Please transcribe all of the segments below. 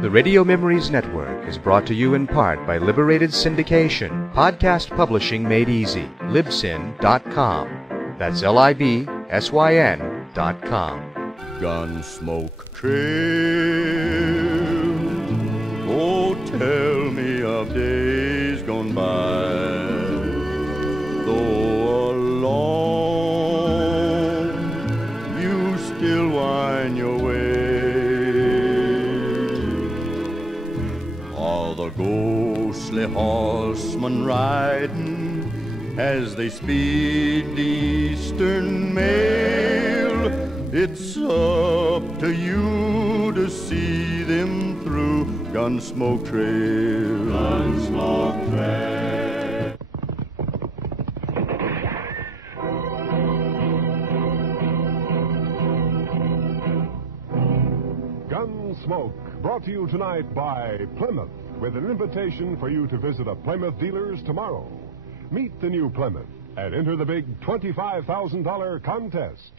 The Radio Memories Network is brought to you in part by Liberated Syndication, podcast publishing made easy, libsyn.com. That's libsyn.com. Gunsmoke trail, oh, tell me of days gone by, though alone you still wind your way. All the ghostly horsemen riding as they speed the eastern mail. It's up to you to see them through Gunsmoke Trail. Gunsmoke Trail. Gunsmoke, brought to you tonight by Plymouth, with an invitation for you to visit a Plymouth dealer's tomorrow. Meet the new Plymouth and enter the big $25,000 contest.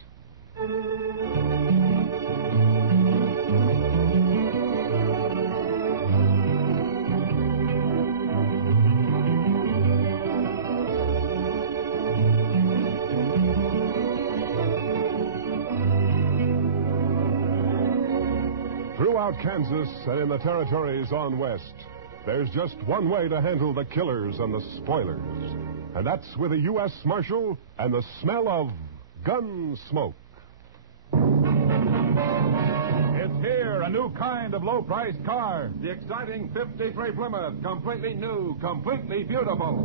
Throughout Kansas and in the territories on west, there's just one way to handle the killers and the spoilers, and that's with a U.S. Marshal and the smell of gun smoke. It's here, a new kind of low-priced car. The exciting 53 Plymouth, completely new, completely beautiful.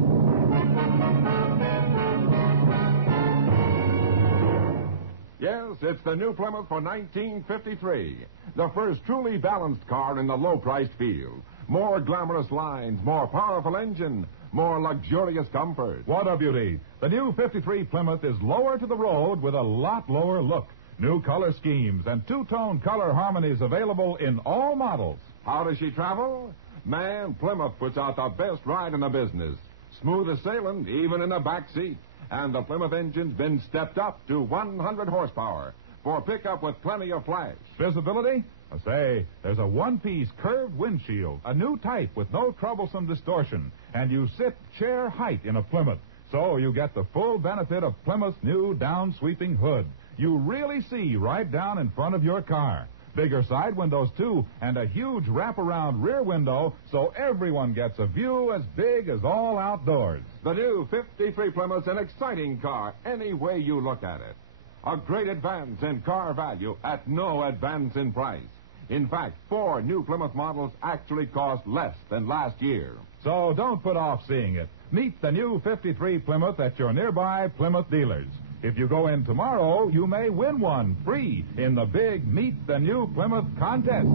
Yes, it's the new Plymouth for 1953. The first truly balanced car in the low-priced field. More glamorous lines, more powerful engine, more luxurious comfort. What a beauty. The new 53 Plymouth is lower to the road with a lot lower look. New color schemes and two-tone color harmonies available in all models. How does she travel? Man, Plymouth puts out the best ride in the business. Smooth as sailing, even in the back seat. And the Plymouth engine's been stepped up to 100 horsepower for pickup with plenty of flash. Visibility? Say, there's a one-piece curved windshield, a new type with no troublesome distortion, and you sit chair height in a Plymouth, so you get the full benefit of Plymouth's new down-sweeping hood. You really see right down in front of your car. Bigger side windows, too, and a huge wraparound rear window, so everyone gets a view as big as all outdoors. The new 53 Plymouth's an exciting car, any way you look at it. A great advance in car value at no advance in price. In fact, 4 new Plymouth models actually cost less than last year. So don't put off seeing it. Meet the new 53 Plymouth at your nearby Plymouth dealers. If you go in tomorrow, you may win one free in the big Meet the New Plymouth contest.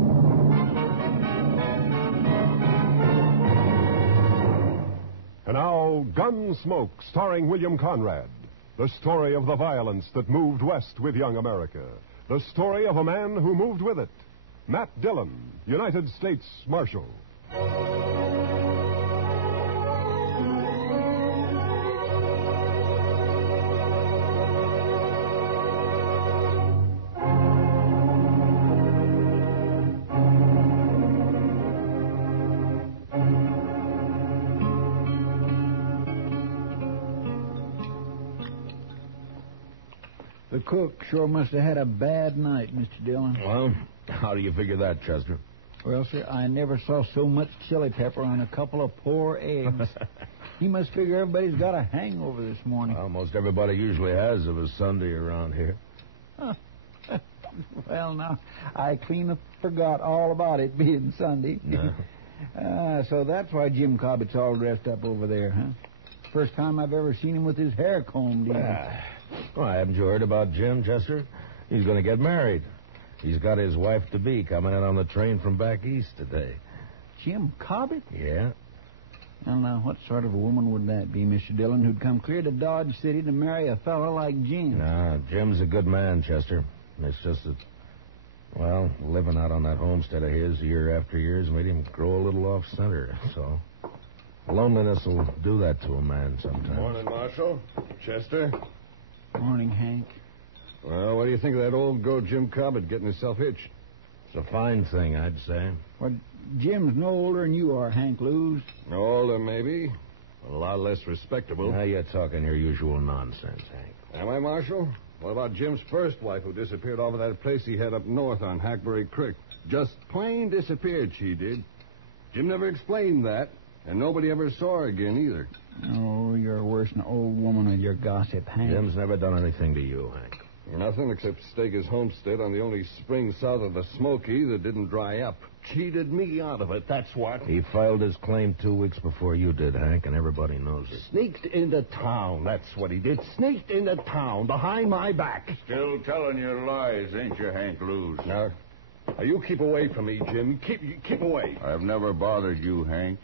And now, Gunsmoke, starring William Conrad. The story of the violence that moved west with young America. The story of a man who moved with it. Matt Dillon, United States Marshal. The cook sure must have had a bad night, Mr. Dillon. Well, how do you figure that, Chester? Well, sir, I never saw so much chili pepper on a couple of poor eggs. He must figure everybody's got a hangover this morning. Almost everybody usually has of a Sunday around here. Well, now, I clean forgot all about it being Sunday. No. So that's why Jim Cobbett's all dressed up over there, huh? First time I've ever seen him with his hair combed in. Well, haven't you heard about Jim, Chester? He's going to get married. He's got his wife-to-be coming in on the train from back east today. Jim Cobbett? Yeah. Well, now, what sort of a woman would that be, Mr. Dillon, who'd come clear to Dodge City to marry a fellow like Jim? Nah, Jim's a good man, Chester. It's just that, well, living out on that homestead of his year after year's made him grow a little off-center, so... Loneliness will do that to a man sometimes. Morning, Marshal. Chester. Morning, Hank. Well, what do you think of that old goat Jim Cobbett getting himself hitched? It's a fine thing, I'd say. Well, Jim's no older than you are, Hank Lewis. Older, maybe. A lot less respectable. Now you're talking your usual nonsense, Hank. Am I, Marshal? What about Jim's first wife who disappeared off of that place he had up north on Hackberry Creek? Just plain disappeared, she did. Jim never explained that, and nobody ever saw her again either. Oh, you're worse than an old woman with your gossip, Hank. Jim's never done anything to you, Hank. Nothing except stake his homestead on the only spring south of the Smoky that didn't dry up. Cheated me out of it, that's what. He filed his claim 2 weeks before you did, Hank, and everybody knows it. Sneaked into town, that's what he did. Sneaked into town behind my back. Still telling your lies, ain't you, Hank Lewis? Now, you keep away from me, Jim. Keep away. I've never bothered you, Hank.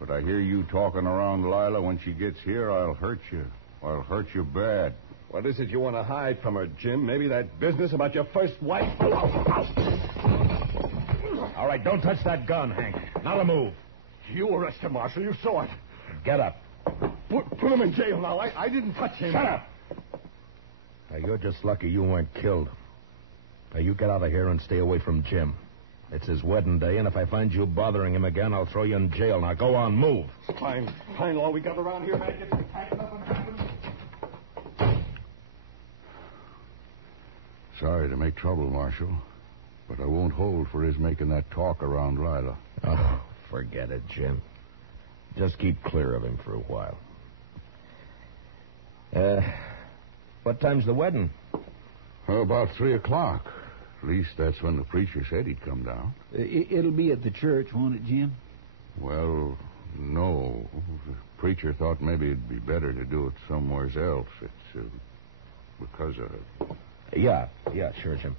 But I hear you talking around Lila. When she gets here, I'll hurt you. I'll hurt you bad. What is it you want to hide from her, Jim? Maybe that business about your first wife? All right, don't touch that gun, Hank. Not a move. You arrest him, Marshal. You saw it. Get up. Put him in jail now. I didn't touch him. Shut up. Now, you're just lucky you weren't killed. Now, you get out of here and stay away from Jim. It's his wedding day, and if I find you bothering him again, I'll throw you in jail. Now, go on, move. Fine all we got around here, Hank. It's packing up and happening. Sorry to make trouble, Marshal, but I won't hold for his making that talk around Lila. Oh, forget it, Jim. Just keep clear of him for a while. What time's the wedding? About 3 o'clock. At least that's when the preacher said he'd come down. It'll be at the church, won't it, Jim? Well, no. The preacher thought maybe it'd be better to do it somewhere else. It's because of... Yeah, sure, Jim.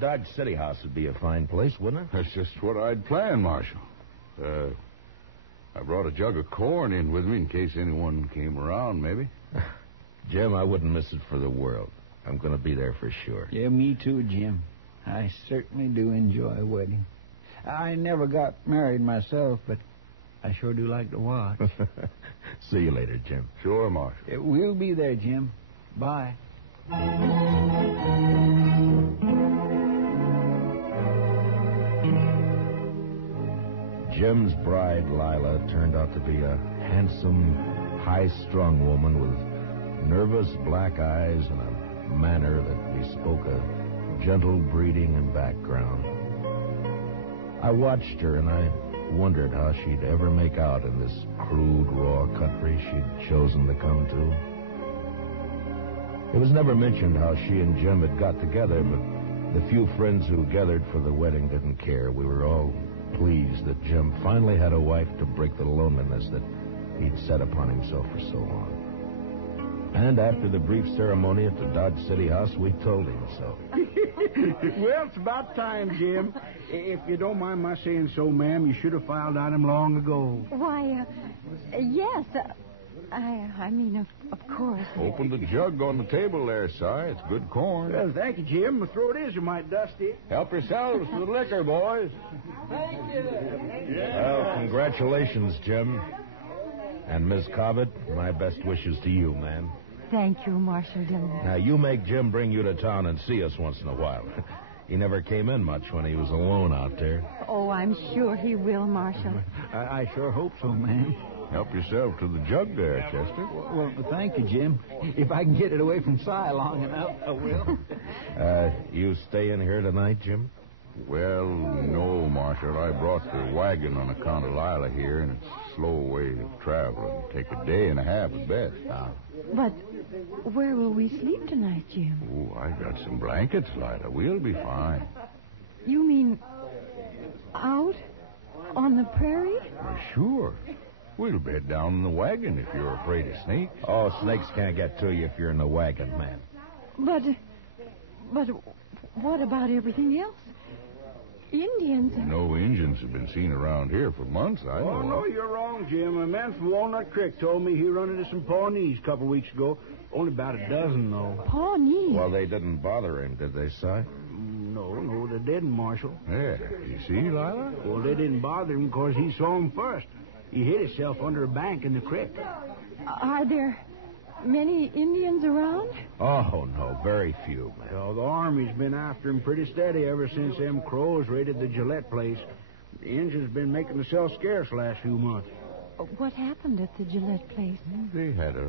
Dodge City House would be a fine place, wouldn't it? That's just what I'd planned, Marshal. I brought a jug of corn in with me in case anyone came around, maybe. Jim, I wouldn't miss it for the world. I'm going to be there for sure. Yeah, me too, Jim. I certainly do enjoy a wedding. I never got married myself, but I sure do like to watch. See you later, Jim. Sure, Marshal. We'll be there, Jim. Bye. Jim's bride, Lila, turned out to be a handsome, high-strung woman with nervous black eyes and a manner that bespoke a gentle breeding and background. I watched her, and I wondered how she'd ever make out in this crude, raw country she'd chosen to come to. It was never mentioned how she and Jim had got together, but the few friends who gathered for the wedding didn't care. We were all pleased that Jim finally had a wife to break the loneliness that he'd set upon himself for so long. And after the brief ceremony at the Dodge City House, we told him so. Well, it's about time, Jim. If you don't mind my saying so, ma'am, you should have filed on him long ago. Why, yes. I mean, of course. Open the jug on the table there, Si. It's good corn. Well, thank you, Jim. My throat is a mite dusty. Help yourselves to the liquor, boys. Well, congratulations, Jim. And Miss Cobbett, my best wishes to you, ma'am. Thank you, Marshal Dillon. Now, you make Jim bring you to town and see us once in a while. He never came in much when he was alone out there. Oh, I'm sure he will, Marshal. I sure hope so, ma'am. Help yourself to the jug there, Chester. Well, thank you, Jim. If I can get it away from Si long enough, I will. You stay in here tonight, Jim? Well, no, Marshal. I brought the wagon on account of Lila here, and it's a slow way of traveling. Take a day and a half at best. But where will we sleep tonight, Jim? Oh, I got some blankets, Lila. We'll be fine. You mean out on the prairie? Sure. We'll bed down in the wagon if you're afraid of snakes. Oh, snakes can't get to you if you're in the wagon, man. But what about everything else? Indians. No Indians have been seen around here for months, I know. Oh, no, you're wrong, Jim. A man from Walnut Creek told me he run into some Pawnees a couple weeks ago. Only about a dozen, though. Pawnees? Well, they didn't bother him, did they, Si? No, they didn't, Marshal. Yeah, you see, Lila? Well, they didn't bother him because he saw him first. He hid himself under a bank in the creek. Are there Many Indians around? Oh, no, very few, man. Well, the Army's been after him pretty steady ever since them Crows raided the Gillette place. The Indians been making themselves scarce last few months. What happened at the Gillette place? They had a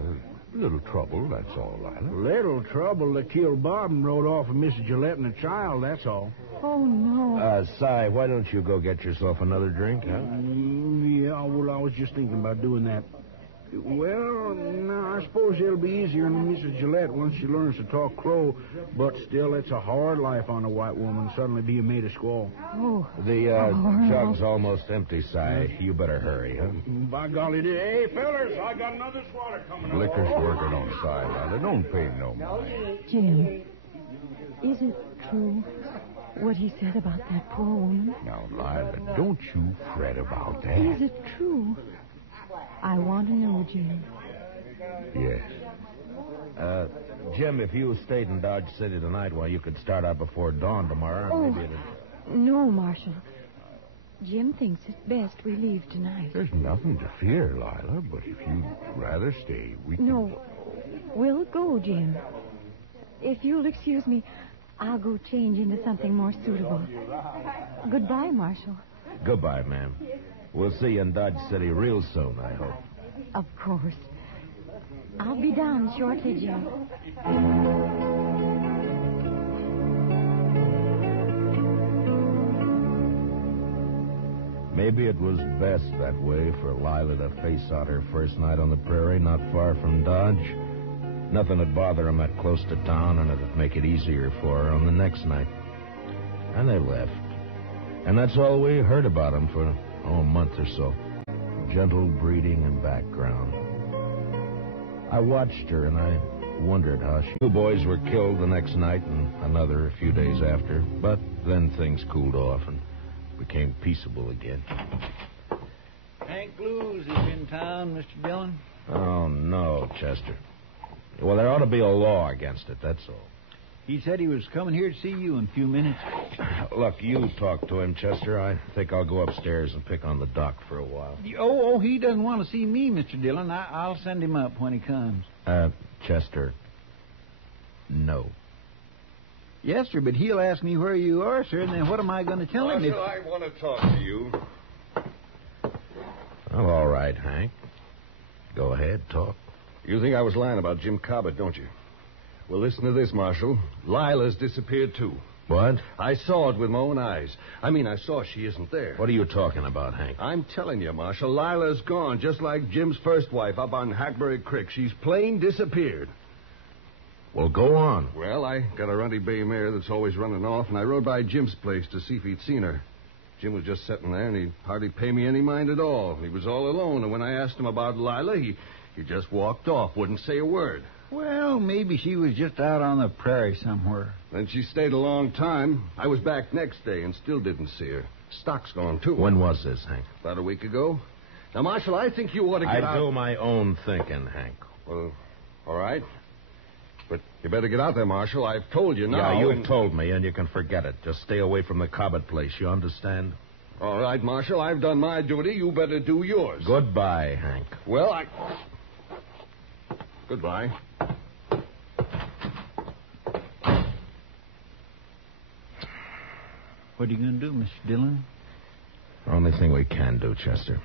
little trouble, that's all, Lila. Little trouble. They killed Bob and rode off with Mrs. Gillette and a child, that's all. Oh, no. Si, why don't you go get yourself another drink, huh? Yeah, well, I was just thinking about doing that. Well, now, I suppose it'll be easier on Mrs. Gillette once she learns to talk Crow, but still, it's a hard life on a white woman suddenly being made a squaw. Oh. The jug's almost empty, Si. You better hurry, huh? By golly, hey, fellers, I got another swatter coming. Liquor's working on the side, Lila. Don't pay him no mind. Jim, is it true what he said about that poor woman? Now, Lila, don't you fret about that. Is it true? I want to know, Jim. Yes. Jim, if you stayed in Dodge City tonight, well, you could start out before dawn tomorrow. Oh, Maybe no, Marshal. Jim thinks it's best we leave tonight. There's nothing to fear, Lila, but if you'd rather stay, we can... No, we'll go, Jim. If you'll excuse me, I'll go change into something more suitable. Goodbye, Marshal. Goodbye, ma'am. We'll see you in Dodge City real soon, I hope. Of course. I'll be down shortly, Jim. Maybe it was best that way for Lila to face out her first night on the prairie, not far from Dodge. Nothing would bother him that close to town, and it'd make it easier for her on the next night. And they left. And that's all we heard about him for, a month or so. Gentle breeding and background. I watched her, and I wondered how she... Two boys were killed the next night, and another a few days after. But then things cooled off and became peaceable again. Hank Blues is in town, Mr. Dillon. Oh, no, Chester. Well, there ought to be a law against it, that's all. He said he was coming here to see you in a few minutes. Look, you talk to him, Chester. I think I'll go upstairs and pick on the doc for a while. Oh, he doesn't want to see me, Mr. Dillon. I'll send him up when he comes. Chester, no. Yes, sir, but he'll ask me where you are, sir, and then what am I going to tell him? Marshal, I want to talk to you. Well, all right, Hank. Go ahead, talk. You think I was lying about Jim Cobbett, don't you? Well, listen to this, Marshal. Lila's disappeared, too. What? I saw it with my own eyes. I saw she isn't there. What are you talking about, Hank? I'm telling you, Marshal, Lila's gone, just like Jim's first wife up on Hackberry Creek. She's plain disappeared. Well, go on. Well, I got a runty bay mare that's always running off, and I rode by Jim's place to see if he'd seen her. Jim was just sitting there, and he'd hardly pay me any mind at all. He was all alone, and when I asked him about Lila, he just walked off, wouldn't say a word. Well, maybe she was just out on the prairie somewhere. Then she stayed a long time. I was back next day and still didn't see her. Stock's gone, too. When was this, Hank? About a week ago. Now, Marshal, I think you ought to get out... I do my own thinking, Hank. Well, all right. But you better get out there, Marshal. I've told you now. Yeah, you've told me, and you can forget it. Just stay away from the Cobbett place, you understand? All right, Marshal, I've done my duty. You better do yours. Goodbye, Hank. Well, Goodbye. What are you going to do, Mr. Dillon? Only thing we can do, Chester.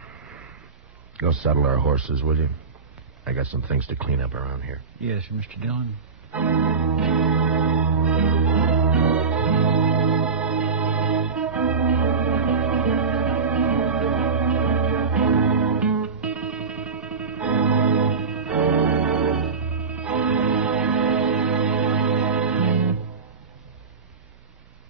Go saddle our horses, will you? I got some things to clean up around here. Yes, Mr. Dillon.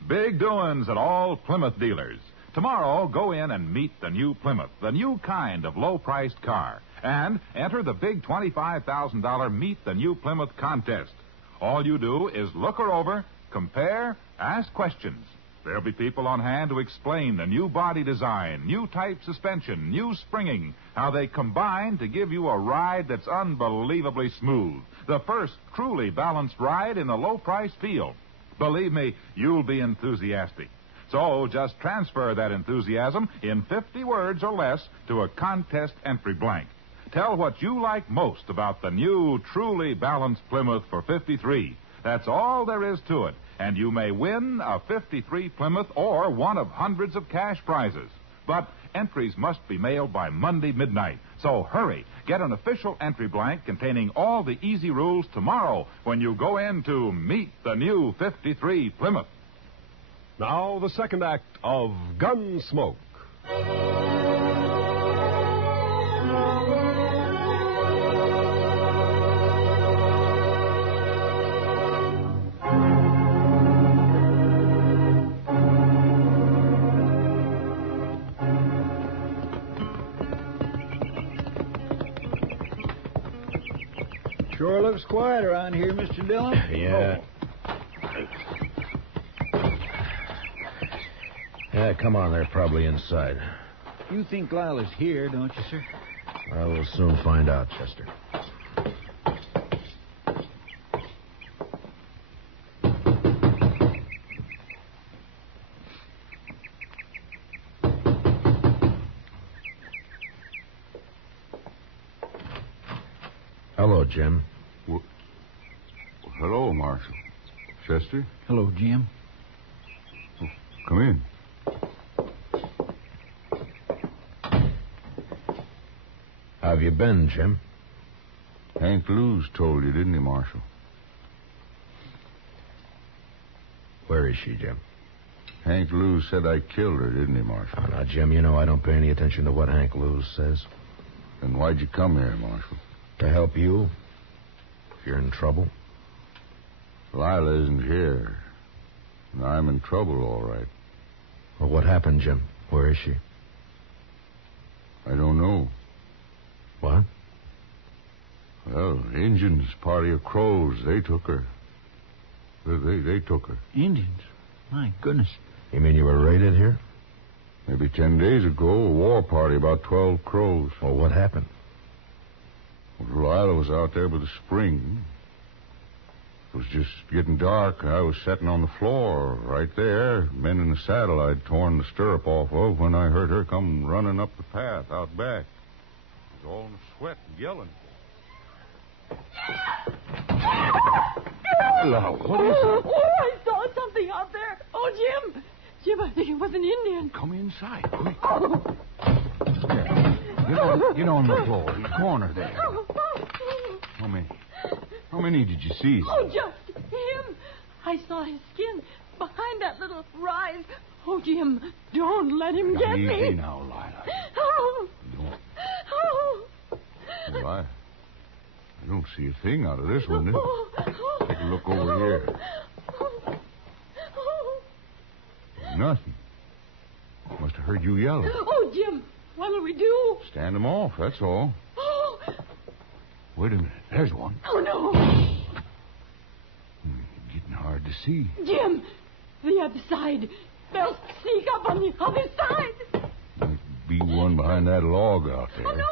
Big doings at all Plymouth dealers. Tomorrow, go in and meet the new Plymouth, the new kind of low-priced car. And enter the big $25,000 Meet the New Plymouth contest. All you do is look her over, compare, ask questions. There'll be people on hand to explain the new body design, new type suspension, new springing, how they combine to give you a ride that's unbelievably smooth. The first truly balanced ride in the low-price field. Believe me, you'll be enthusiastic. So just transfer that enthusiasm in 50 words or less to a contest entry blank. tell what you like most about the new, truly balanced Plymouth for 53. That's all there is to it. And you may win a 53 Plymouth or one of hundreds of cash prizes. But entries must be mailed by Monday midnight. So hurry. Get an official entry blank containing all the easy rules tomorrow when you go in to meet the new 53 Plymouth. Now, the second act of Gunsmoke. Sure looks quiet around here, Mr. Dillon. Yeah. Yeah, come on. They're probably inside. You think Lila's here, don't you, sir? I will soon find out, Chester. Hello, Jim. Well, hello, Marshal. Chester, Hello, Jim. come in. How have you been, Jim? Hank Lewis told you, didn't he, Marshal? Where is she, Jim? Hank Lewis said I killed her, didn't he, Marshal? Oh, now, Jim, you know I don't pay any attention to what Hank Lewis says. Then why'd you come here, Marshal? To help you, if you're in trouble. Lila isn't here. And I'm in trouble, all right. Well, what happened, Jim? Where is she? I don't know. What? Well, Injuns, party of Crows, they took her. They took her. Indians? My goodness. You mean you were raided here? Maybe 10 days ago, a war party, about 12 Crows. Well, what happened? Well, Lila was out there by the spring. It was just getting dark. I was sitting on the floor right there, mending the saddle I'd torn the stirrup off of when I heard her come running up the path out back. I was all in a sweat and yelling. Lila, what is it? Oh, I saw something out there. Oh, Jim. Jim, I think it was an Indian. Come inside, quick. Oh. Get on the floor in the corner there. How many did you see? Oh, just him. I saw his skin behind that little rise. Oh, Jim, don't let him get Easy me. now, Lila. Oh. Don't. Oh. Well, I don't see a thing out of this window. Oh. Take a look over here. Oh. Nothing. Must have heard you yelling. Oh, Jim, what'll we do? Stand them off, that's all. Oh. Wait a minute. There's one. Oh, no. Getting hard to see. Jim, the other side. They'll sneak up on the other side. Might be one behind that log out there. Oh, no.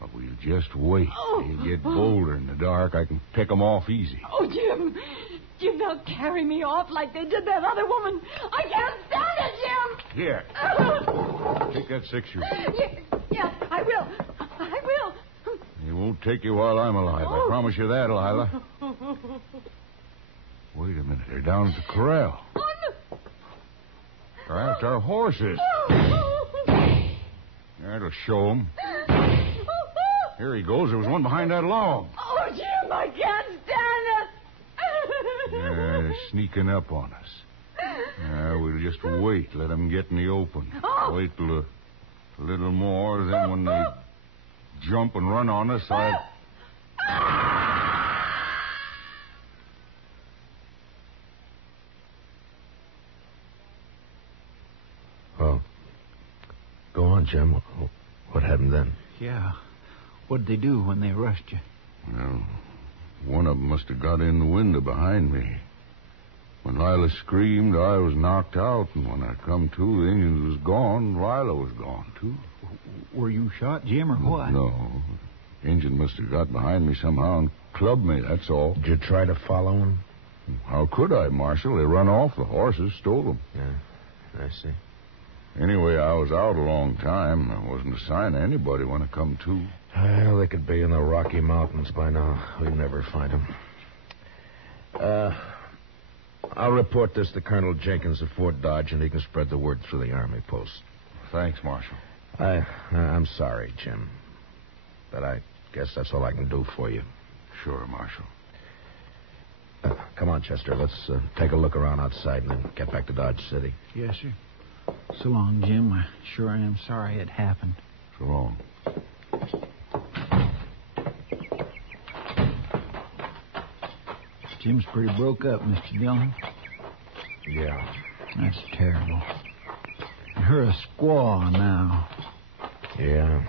But we'll just wait. Oh. They get bolder in the dark. I can pick them off easy. Oh, Jim. Jim, they'll carry me off like they did that other woman. I can't stand it, Jim. Here. Take that 6-shooter. Yeah, I will. I will. It won't take you while I'm alive. I promise you that, Lila. Wait a minute. They're down at the corral. Oh, no. They're after our horses. That'll show them. Here he goes. There was one behind that log. Oh, Jim, I can't stand it. Yeah, they're sneaking up on us. We'll just wait. Let them get in the open. Wait till a little more. Then when they jump and run on us, Well, go on, Jim. What happened then? Yeah. What'd they do when they rushed you? Well, one of them must have got in the window behind me. When Lila screamed, I was knocked out, and when I come to, the Indian was gone. Lila was gone, too. Were you shot, Jim, or what? No. Injun must have got behind me somehow and clubbed me, that's all. Did you try to follow him? How could I, Marshal? They run off. The horses stole them. Yeah, I see. Anyway, I was out a long time. There wasn't a sign of anybody when I come to. Well, they could be in the Rocky Mountains by now. We'd never find them. I'll report this to Colonel Jenkins at Fort Dodge, and he can spread the word through the Army post. Thanks, Marshal. I'm sorry, Jim. But I guess that's all I can do for you. Sure, Marshal. Come on, Chester. Let's take a look around outside and then get back to Dodge City. Yes, sir. So long, Jim. I sure am sorry it happened. So long. Jim's pretty broke up, Mr. Dillon. Yeah. That's terrible. Her a squaw now. Yeah.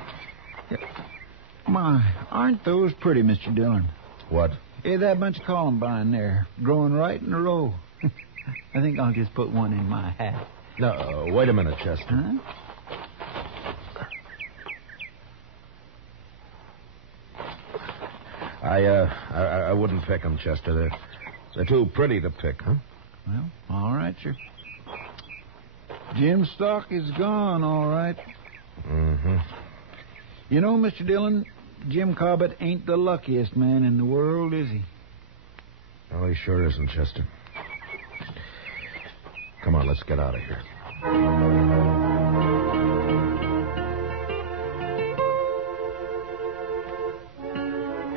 My, aren't those pretty, Mr. Dillon? What? Hey, that bunch of columbine there, growing right in a row. I think I'll just put one in my hat. No, wait a minute, Chester. Huh? I wouldn't pick them, Chester. They're too pretty to pick, huh? Well, all right, sir. Jim's stock is gone, all right. Mm-hmm. You know, Mr. Dillon, Jim Cobbett ain't the luckiest man in the world, is he? Well, he sure isn't, Chester. Come on, let's get out of here.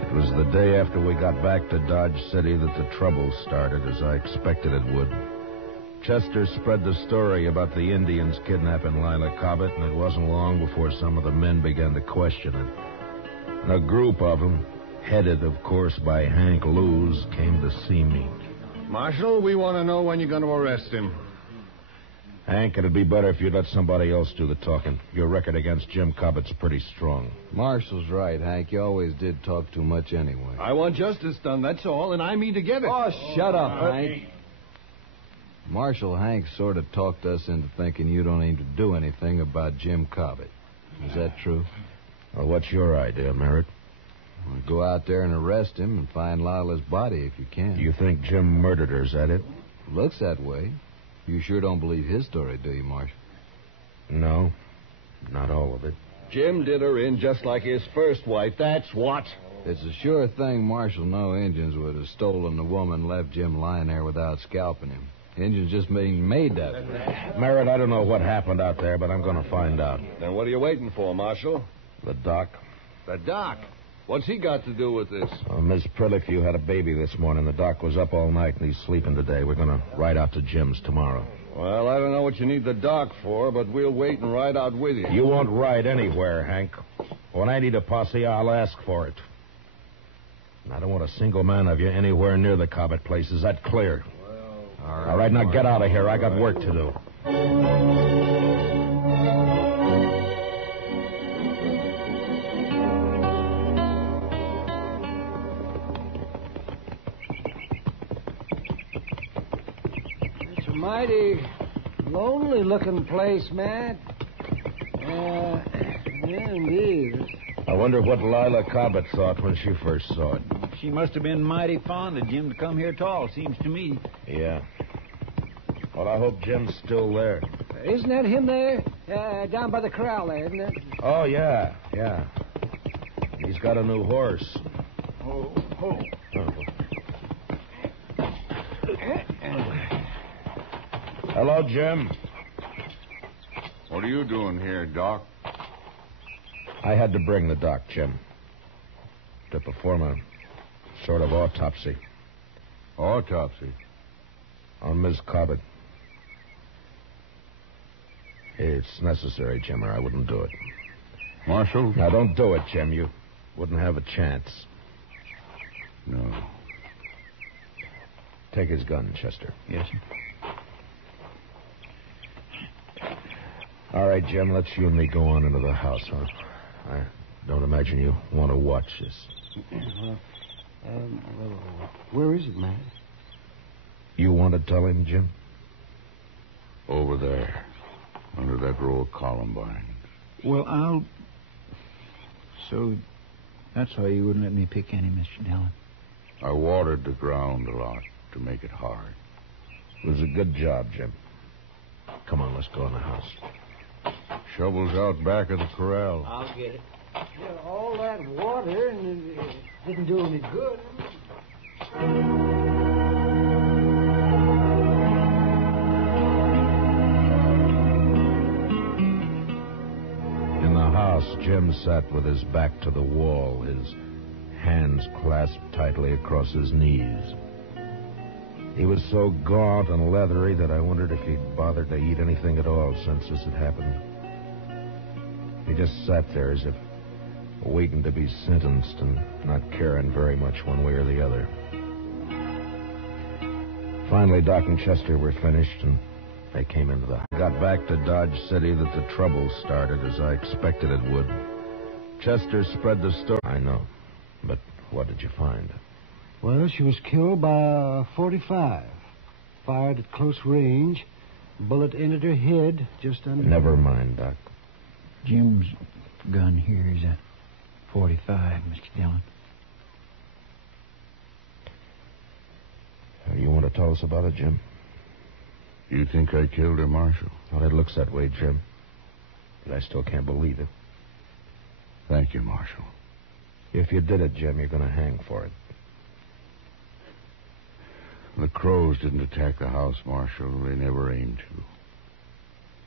It was the day after we got back to Dodge City that the trouble started, as I expected it would. Chester spread the story about the Indians kidnapping Lila Cobbett, and it wasn't long before some of the men began to question it. And a group of them, headed, of course, by Hank Lewis, came to see me. Marshal, we want to know when you're going to arrest him. Hank, it'd be better if you'd let somebody else do the talking. Your record against Jim Cobbett's pretty strong. Marshall's right, Hank. You always did talk too much anyway. I want justice done, that's all, and I mean to get it. Oh, shut up, Hank. Marshal, Hank sort of talked us into thinking you don't aim to do anything about Jim Cobbett. Is that true? Well, what's your idea, Merritt? Well, go out there and arrest him and find Lila's body if you can. You think Jim murdered her, is that it? Looks that way. You sure don't believe his story, do you, Marshal? No, not all of it. Jim did her in just like his first wife, that's what. It's a sure thing, Marshal. No Indians would have stolen the woman and left Jim lying there without scalping him. Indians just being made that way. Merritt, I don't know what happened out there, but I'm going to find out. Then what are you waiting for, Marshal? The doc. The doc? What's he got to do with this? Miss Prillick had a baby this morning. The doc was up all night, and he's sleeping today. We're going to ride out to Jim's tomorrow. Well, I don't know what you need the doc for, but we'll wait and ride out with you. You won't ride anywhere, Hank. When I need a posse, I'll ask for it. And I don't want a single man of you anywhere near the Cobbett place. Is that clear? All right, now get out of here. I got work to do. It's a mighty lonely-looking place, Matt. Yeah, indeed. I wonder what Lila Cobbett thought when she first saw it. She must have been mighty fond of Jim to come here at all, seems to me. Yeah. Well, I hope Jim's still there. Isn't that him there? Down by the corral there, isn't it? Oh, yeah. He's got a new horse. Oh. Hello, Jim. What are you doing here, Doc? I had to bring the doc, Jim, to perform a sort of autopsy. Autopsy? On Miss Cobbett. It's necessary, Jim, or I wouldn't do it. Marshal? Now, don't do it, Jim. You wouldn't have a chance. No. Take his gun, Chester. Yes, sir. All right, Jim, let's you and me go on into the house, huh? I don't imagine you want to watch this. Where is it, Matt? You want to tell him, Jim? Over there, under that row of columbines. Well, So, that's why you wouldn't let me pick any, Mr. Dillon. I watered the ground a lot to make it hard. It was a good job, Jim. Come on, let's go in the house. Shovels out back of the corral. I'll get it. All that water and it didn't do any good. In the house, Jim sat with his back to the wall, his hands clasped tightly across his knees. He was so gaunt and leathery that I wondered if he'd bothered to eat anything at all since this had happened. He just sat there as if waiting to be sentenced and not caring very much one way or the other. Finally, Doc and Chester were finished, and they came into the house. Got back to Dodge City that the trouble started, as I expected it would. Chester spread the story. I know, but what did you find? Well, she was killed by a .45. Fired at close range. Bullet entered her head just under... Never mind, Doc. Jim's gun here is a .45, Mr. Dillon. You want to tell us about it, Jim? You think I killed her, Marshal? Well, it looks that way, Jim. But I still can't believe it. Thank you, Marshal. If you did it, Jim, you're going to hang for it. The crows didn't attack the house, Marshal. They never aimed to.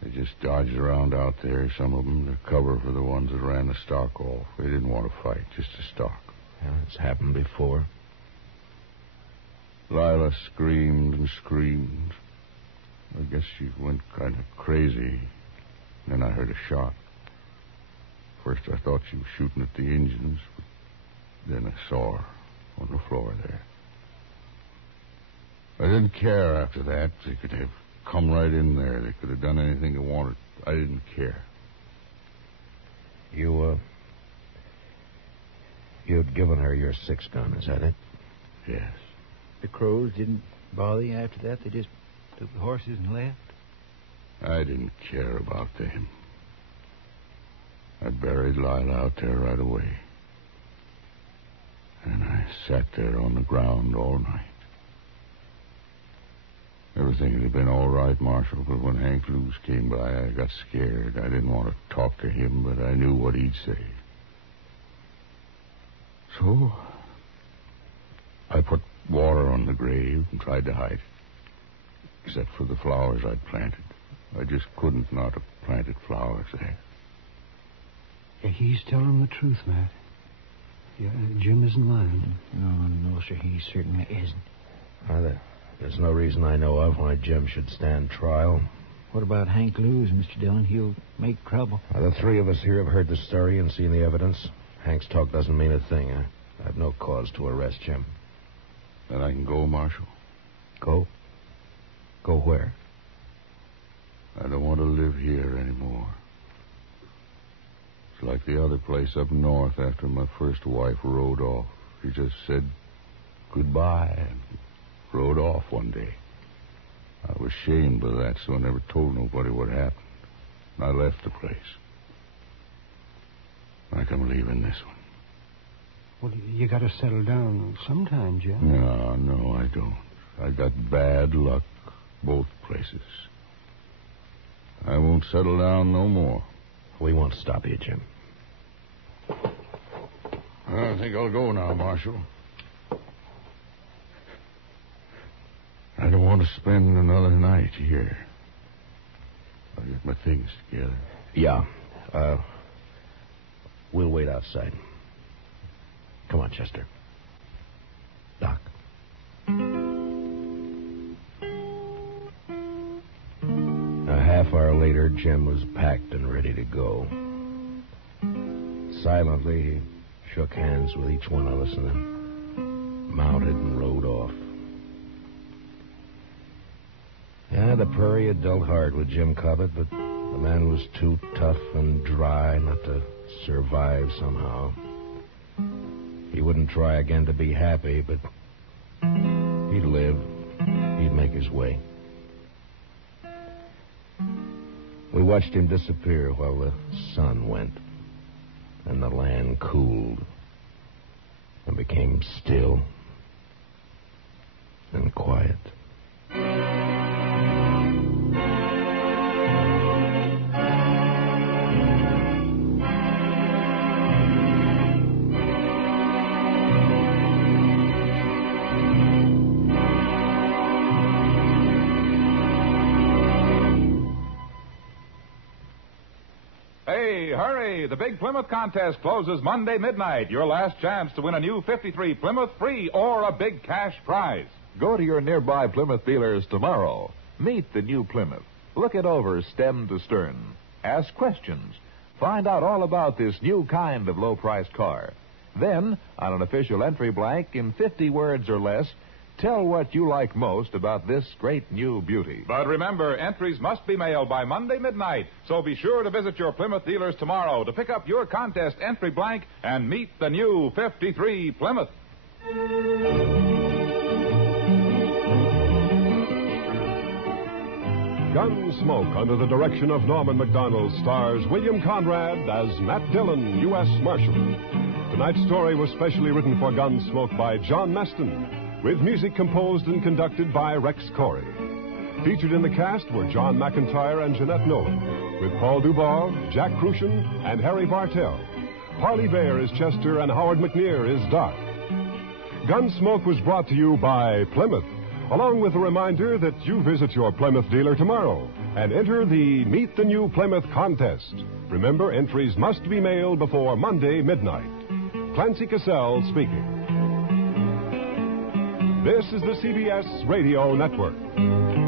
They just dodged around out there, some of them, to cover for the ones that ran the stock off. They didn't want to fight, just to stalk. Yeah, it's happened before. Lila screamed and screamed. I guess she went kind of crazy. Then I heard a shot. First I thought she was shooting at the engines, but then I saw her on the floor there. I didn't care after that. They could have come right in there. They could have done anything they wanted. I didn't care. You'd given her your 6-gun, is that it? Yes. The crows didn't bother you after that? They just took the horses and left? I didn't care about them. I buried Lila out there right away. And I sat there on the ground all night. Everything had been all right, Marshal, but when Hank Lewis came by, I got scared. I didn't want to talk to him, but I knew what he'd say. So, I put water on the grave and tried to hide it. Except for the flowers I'd planted. I just couldn't not have planted flowers there. Yeah, he's telling the truth, Matt. Yeah, Jim isn't lying. No, sir, he certainly isn't. There's no reason I know of why Jim should stand trial. What about Hank Lewis, Mr. Dillon? He'll make trouble. The three of us here have heard the story and seen the evidence. Hank's talk doesn't mean a thing. I have no cause to arrest Jim. Then I can go, Marshal. Go? Go where? I don't want to live here anymore. It's like the other place up north after my first wife rode off. She just said goodbye and rode off one day. I was ashamed of that, so I never told nobody what happened. I left the place. Like I'm leaving this one. Well, you got to settle down sometime, Jim. No, I don't. I got bad luck both places. I won't settle down no more. We won't stop you, Jim. I think I'll go now, Marshal. I don't want to spend another night here. I'll get my things together. Yeah. We'll wait outside. Come on, Chester. Doc. A half hour later, Jim was packed and ready to go. Silently, he shook hands with each one of us and then mounted and rode off. Yeah, the prairie had dealt hard with Jim Cobbett, but the man was too tough and dry not to survive somehow. He wouldn't try again to be happy, but he'd live. He'd make his way. We watched him disappear while the sun went, and the land cooled and became still and quiet. Hey, hurry! The big Plymouth contest closes Monday midnight. Your last chance to win a new 53 Plymouth free or a big cash prize. Go to your nearby Plymouth dealers tomorrow. Meet the new Plymouth. Look it over stem to stern. Ask questions. Find out all about this new kind of low-priced car. Then, on an official entry blank in 50 words or less, tell what you like most about this great new beauty. But remember, entries must be mailed by Monday midnight, so be sure to visit your Plymouth dealers tomorrow to pick up your contest entry blank and meet the new 53 Plymouth. Gunsmoke, under the direction of Norman MacDonald, stars William Conrad as Matt Dillon, U.S. Marshal. Tonight's story was specially written for Gunsmoke by John Meston, with music composed and conducted by Rex Corey. Featured in the cast were John McIntyre and Jeanette Nolan, with Paul Duval, Jack Crucian, and Harry Bartell. Parley Bayer is Chester, and Howard McNear is Doc. Gunsmoke was brought to you by Plymouth, along with a reminder that you visit your Plymouth dealer tomorrow and enter the Meet the New Plymouth contest. Remember, entries must be mailed before Monday midnight. Clancy Cassell speaking. This is the CBS Radio Network.